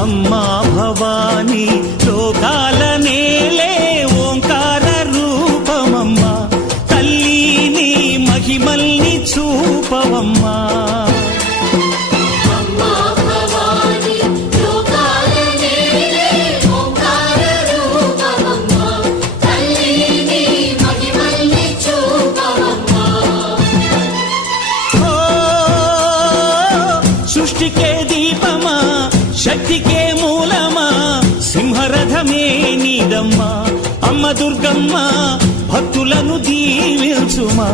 అమ్మా భవానీ లోకాల నేలే ఓంకార రూపమమ్మా, తల్లి నీ మహిమల్ని చూపవమ్మా. సృష్టికే దీపమా, శక్తికే మూలమా, సింహరథమే నీదమ్మా. అమ్మ దుర్గమ్మ భక్తులను దీవించుమా.